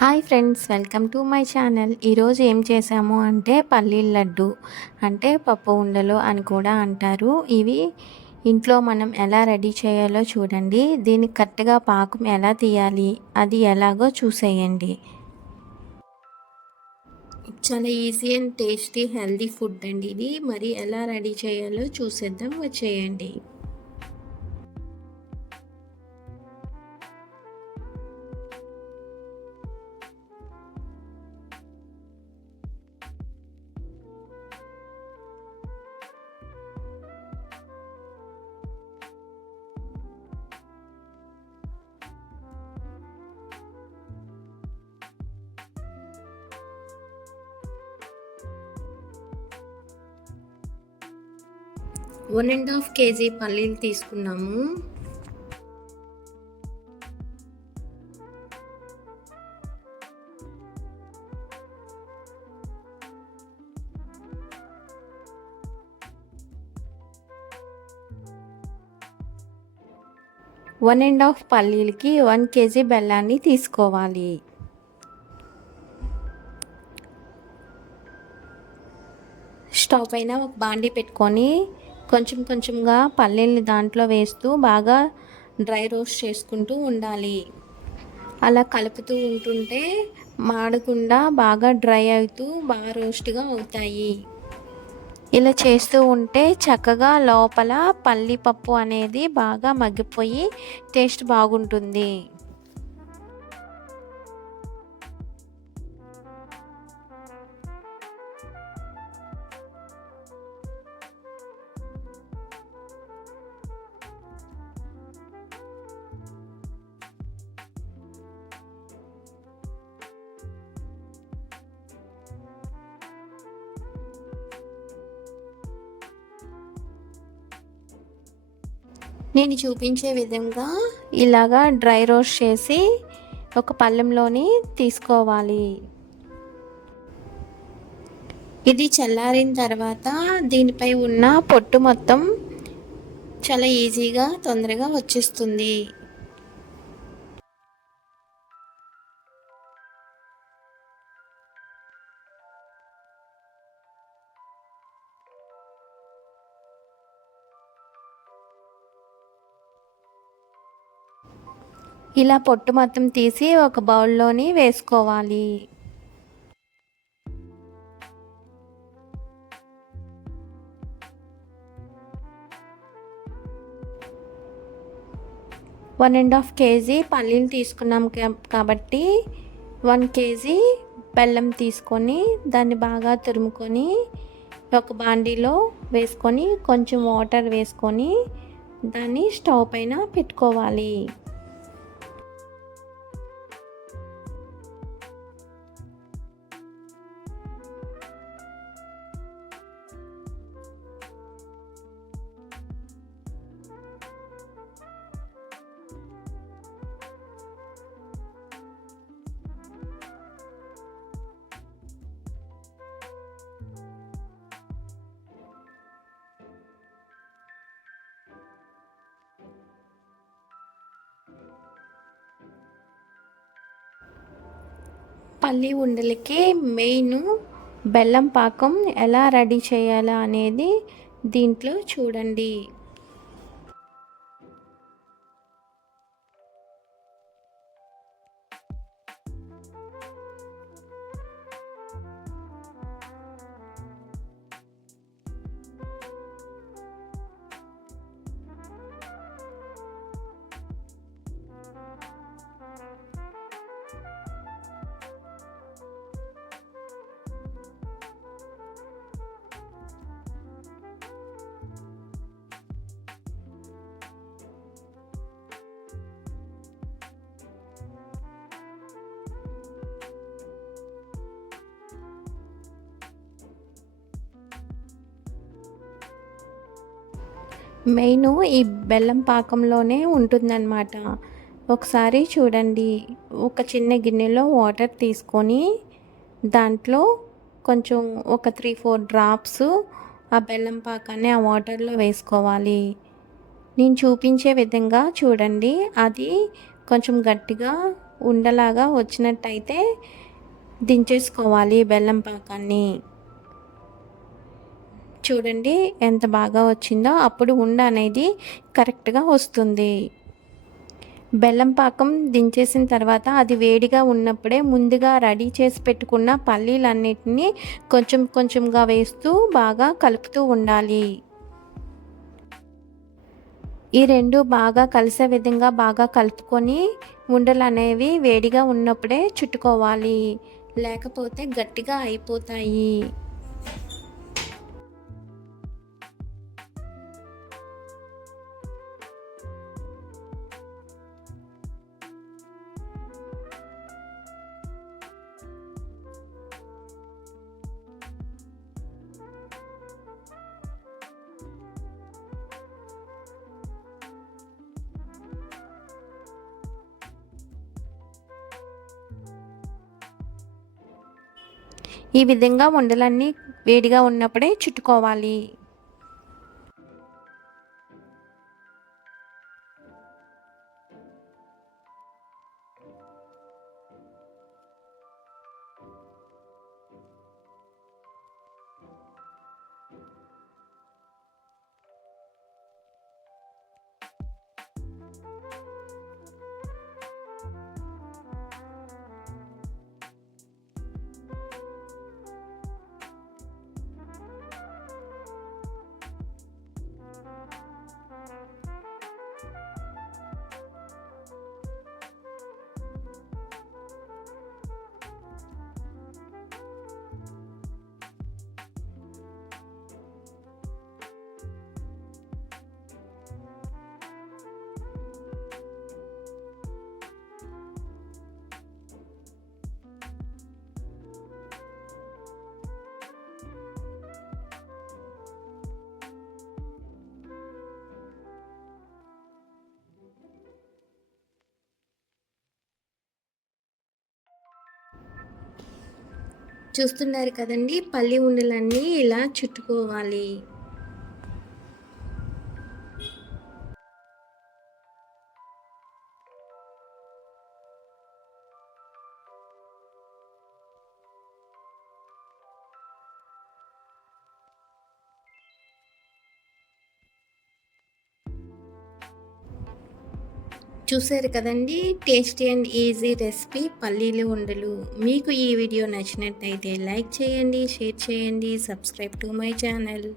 Hi friends, welcome to my channel. ఈరోజు ఏం చేసాము అంటే పల్లీల లడ్డు అంటే పప్పు ఉండలు అని కూడా అంటారు. ఇవి ఇంట్లో మనం ఎలా రెడీ చేయాలో చూడండి. దీనికి కరెక్ట్గా పాకం ఎలా తీయాలి అది ఎలాగో చూసేయండి. చాలా easy and tasty healthy food అండి ఇది. మరి ఎలా రెడీ చేయాలో చూసేద్దాం, వచ్చేయండి. 1.5 kg పల్లీలు తీసుకున్నాము. వన్ అండ్ హాఫ్ పల్లీలకి 1 kg బెల్లాన్ని తీసుకోవాలి. స్టవ్ పైన ఒక బాండీ పెట్టుకొని కొంచెం కొంచెంగా పల్లీల్ని దాంట్లో వేస్తూ బాగా డ్రై రోస్ట్ చేసుకుంటూ ఉండాలి. అలా కలుపుతూ ఉంటుంటే మాడకుండా బాగా డ్రై అవుతూ బాగా రోస్ట్గా అవుతాయి. ఇలా చేస్తూ ఉంటే చక్కగా లోపల పల్లీపప్పు అనేది బాగా మగ్గిపోయి టేస్ట్ బాగుంటుంది. నేను చూపించే విధంగా ఇలాగా డ్రై రోస్ట్ చేసి ఒక పళ్ళెంలోని తీసుకోవాలి. ఇది చల్లారిన తర్వాత దీనిపై ఉన్న పొట్టు మొత్తం చాలా ఈజీగా తొందరగా వచ్చేస్తుంది. ఇలా పొట్టు మొత్తం తీసి ఒక బౌల్లోని వేసుకోవాలి. వన్ అండ్ హాఫ్ కేజీ పల్లీలు తీసుకున్నాం కాబట్టి 1 kg బెల్లం తీసుకొని దాన్ని బాగా తురుముకొని ఒక బాండీలో వేసుకొని కొంచెం వాటర్ వేసుకొని దాన్ని స్టవ్ పైన పెట్టుకోవాలి. పల్లి ఉండలకి మెయిన్ బెల్లం పాకం ఎలా రెడీ చేయాలా అనేది దీంట్లో చూడండి. మెయిన్ ఈ బెల్లం పాకంలోనే ఉంటుందన్నమాట. ఒకసారి చూడండి. ఒక చిన్న గిన్నెలో వాటర్ తీసుకొని దాంట్లో కొంచెం ఒక 3-4 డ్రాప్స్ ఆ బెల్లం పాకాన్ని ఆ వాటర్లో వేసుకోవాలి. నేను చూపించే విధంగా చూడండి. అది కొంచెం గట్టిగా ఉండలాగా వచ్చినట్టయితే దించేసుకోవాలి బెల్లం పాకాన్ని. చూడండి ఎంత బాగా వచ్చిందో, అప్పుడు ఉండ అనేది కరెక్ట్గా వస్తుంది. బెల్లం పాకం దించేసిన తర్వాత అది వేడిగా ఉన్నప్పుడే ముందుగా రెడీ చేసి పెట్టుకున్న పల్లీలన్నిటినీ కొంచెం కొంచెంగా వేస్తూ బాగా కలుపుతూ ఉండాలి. ఈ రెండు బాగా కలిసే విధంగా బాగా కలుపుకొని ఉండలు అనేవి వేడిగా ఉన్నప్పుడే చుట్టుకోవాలి, లేకపోతే గట్టిగా అయిపోతాయి. ఈ విధంగా ఉండలన్నీ వేడిగా ఉన్నప్పుడే చుట్టుకోవాలి. చూస్తున్నారు కదండి, పల్లి ఉండలన్నీ ఇలా చుట్టుకోవాలి. చూసారు కదండి, టేస్టీ అండ్ ఈజీ రెసిపీ పల్లీలు ఉండలు. మీకు ఈ వీడియో నచ్చినట్టయితే లైక్ చేయండి, షేర్ చేయండి, సబ్స్క్రైబ్ టు మై ఛానల్.